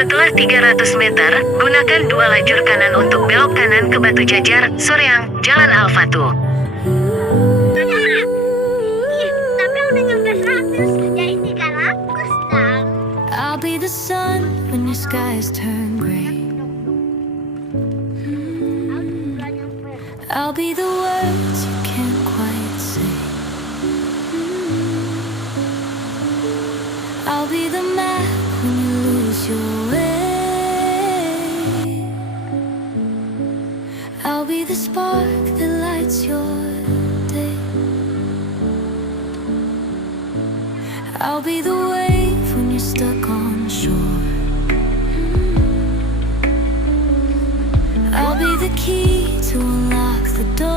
Setelah 300 meter, gunakan 2 lajur kanan untuk belok kanan ke Batu Jajar, Soreang, Jalan Al-Fatuh. Tapi udah nyampe 100, jadi 300 dong. I'll be the sun when your skies turn gray. I'll be the words you can't quite say. I'll be the map when you lose your way. I'll be the spark that lights your day. I'll be the wave when you're stuck on shore. I'll be the key to unlock the door.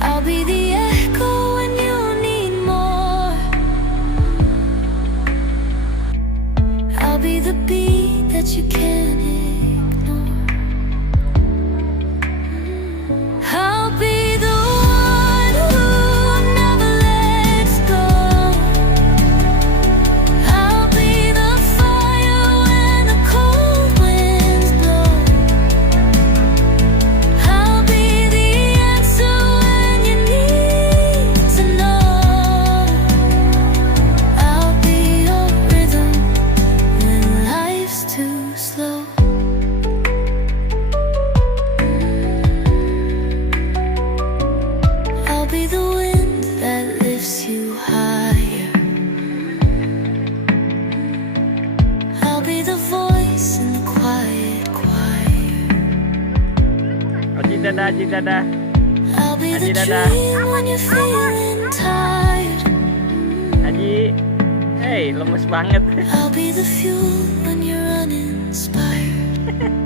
I'll be the echo when you need more. I'll be the beat that you can't ignore. I'll be the one who never lets go. I'll be the fire when the cold winds blow. I'll be the answer when you need to know. I'll be your rhythm when life's too slow. I'll be the wind that lifts you higher. I'll be the voice in the quiet choir. Aji dadah. I'll be the Aji dadah. dream when you're feeling tired. Aji, hey, lemes banget. I'll be the fuel when you're uninspired.